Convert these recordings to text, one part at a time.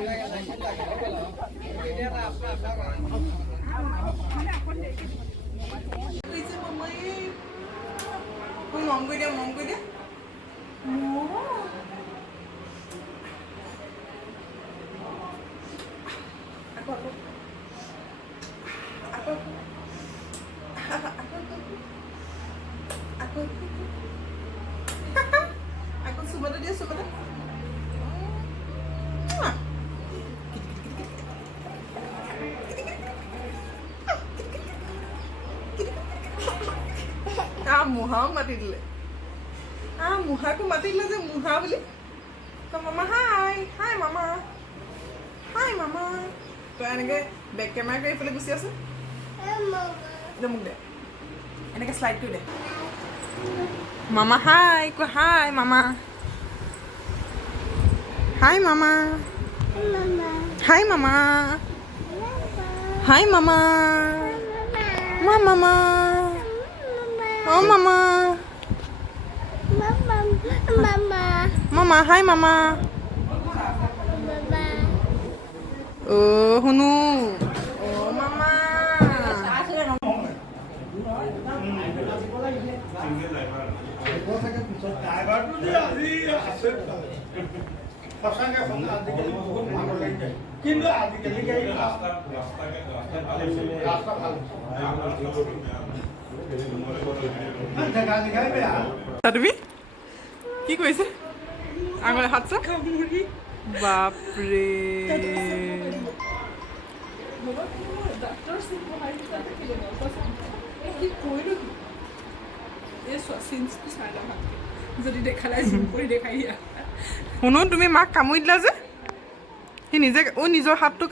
মম কৰি দিয়া মম কৰি দিয়া আকৌ চুবাটো দিয়া চুবাটো মুহাও মাতি দিলে মুহাকো মাতি দিলে যে মুহা বুলি মামা হাই হাই মামা তই এনেকে বেক কেমেৰা কৰি এইফালে গুচি আছে মোক দে এনেকে শ্লাইড কৰি দে মামা হাই ক হাই মামা হাই মামা হাই মামা হাই মামা মামা oh mama mama hi mama oh hunu oh mama কিন্তু আজিকালি তুমি কি কৈছে আঙুলে হাত চা বাপৰে শুনো তুমি মাক কামুৰি দিলা যে সি নিজে নিজৰ হাতটো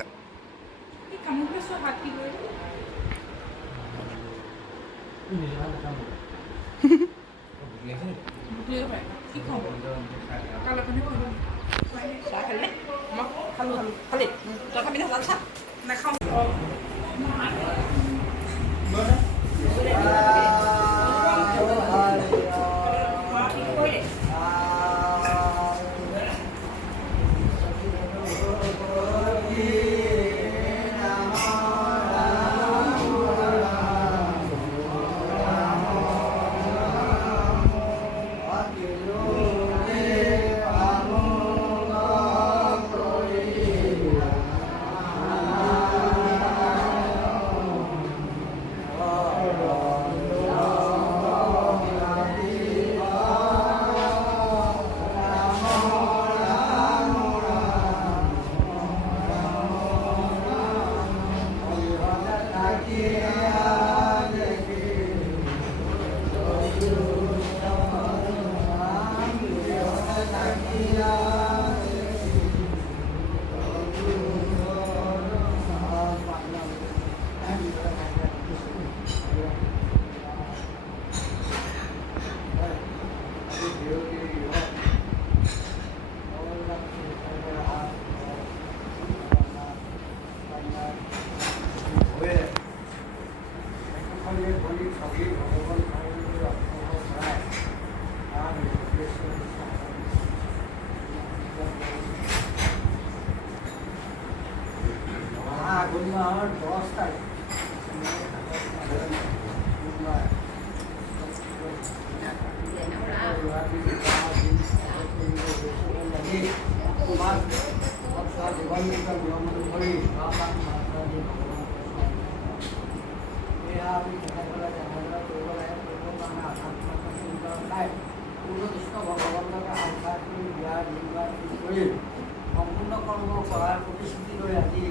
সম্পূৰ্ণ কৰ্ম কৰাৰ প্ৰতিশ্ৰুতি লৈ আজি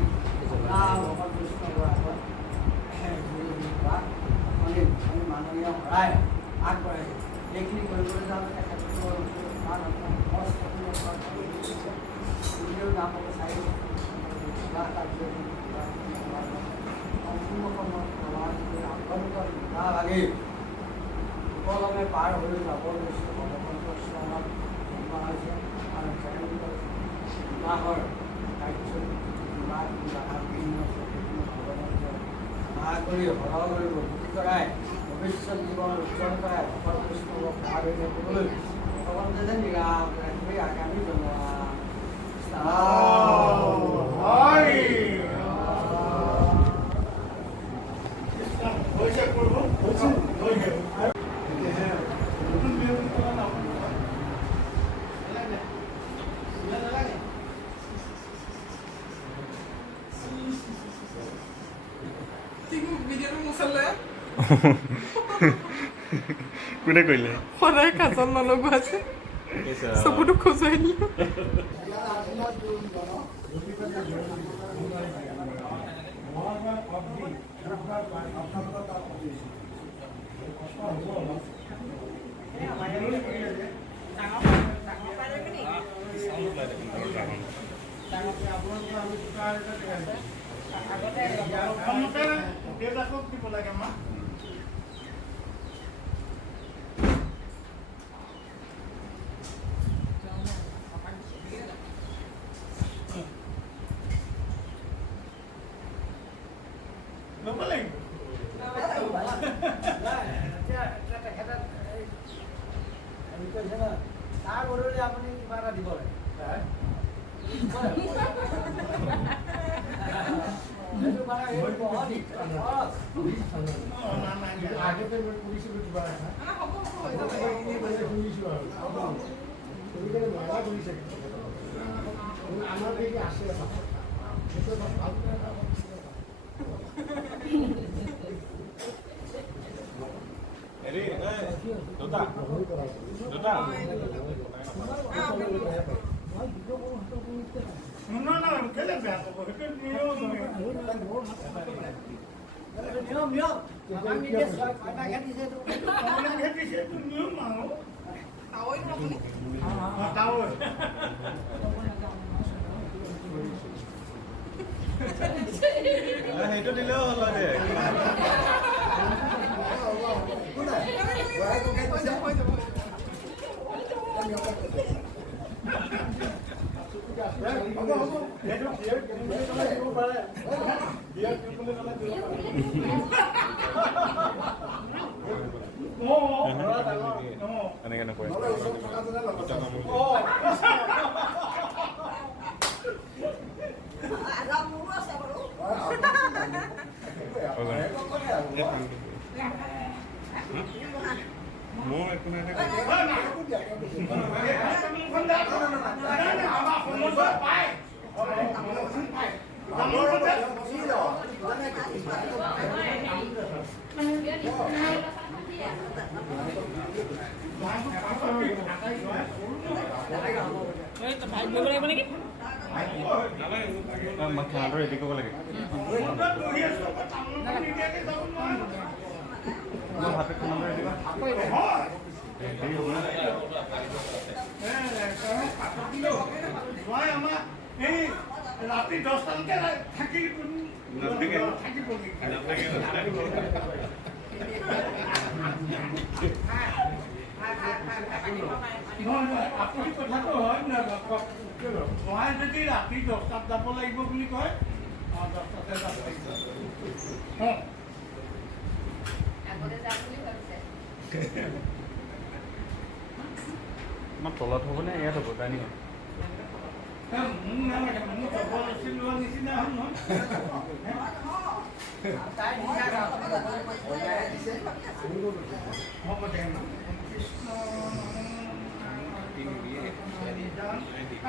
ভগৱান বিষ্ণু মাননীয় শৰাই আগবঢ়াইছে। এইখিনি কৰিবলৈ যাওঁতে তেখেতৰ নিজেও নাম চাই সম্পূৰ্ণ কৰ্ম লাগি সুকলমে পাৰ হৈ যাব লৈছে। ভগৱন্ত শ্ৰমত জন্ম হৈছে আৰু বিবাহৰ কাৰ্য কৰি সৰহ কৰিব ভক্তি কৰাই ভৱিষ্যত জীৱন উজ্জ্বল কৰাই ভগৱান কৃষ্ণক পাৰ হৈ যাবলৈ ভগৱন্তে যে নিৰাশ ৰাখি আগামী জন্ম কোনে কৰিলে সদায় কাজল নলগোৱা আছে চকুটো খজুৱাই দিলোঁ তাৰ বদলি আপুনি কিবা এটা দিব লাগে আগতে মই কৰিছিলোঁ কিবা এটা আমাৰ দেখি আছে সেইটো দিলেও হ'ল দে এনেকে নকৰে মোৰ একো নাই খানাটো ৰেডি কৰিব লাগে ভাত খানাটো ৰেডি ৰাতি 10টালৈকে থাকি আপুনি কথাটো হয় মই যদি ৰাতি 10টাত যাব লাগিব বুলি কয় 10টাতে যাব লাগিব আমাৰ তলত হ'ব নে ইয়াত হ'ব ডাইনিং মোক নালাগে মোক জবৰদস্তি লোৱা নিচিনা হ'ল নহয় হ'ব দে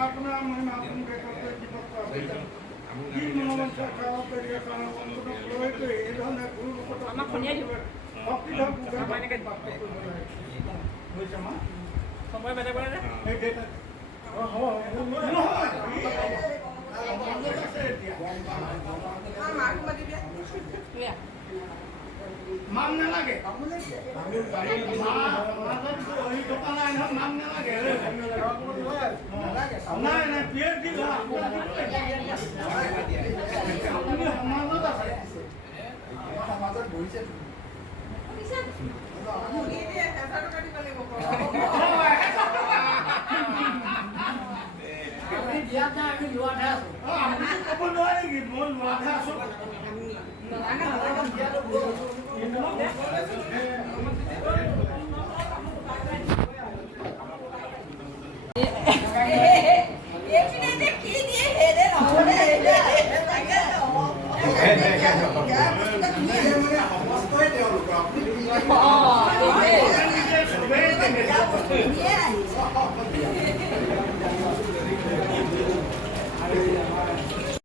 আপোনাৰ মই কি মনোমঞ্চ খাব পাৰি এই ধৰণে সময় বেলেগ বেলেগ মান নালাগে মান নালাগে নাই নাই পিয়াৰ দি আপুনি সমাজত আছে সমাজত বহিছে ক'ব নোৱাৰে নেকি মই লোৱাতহে আছো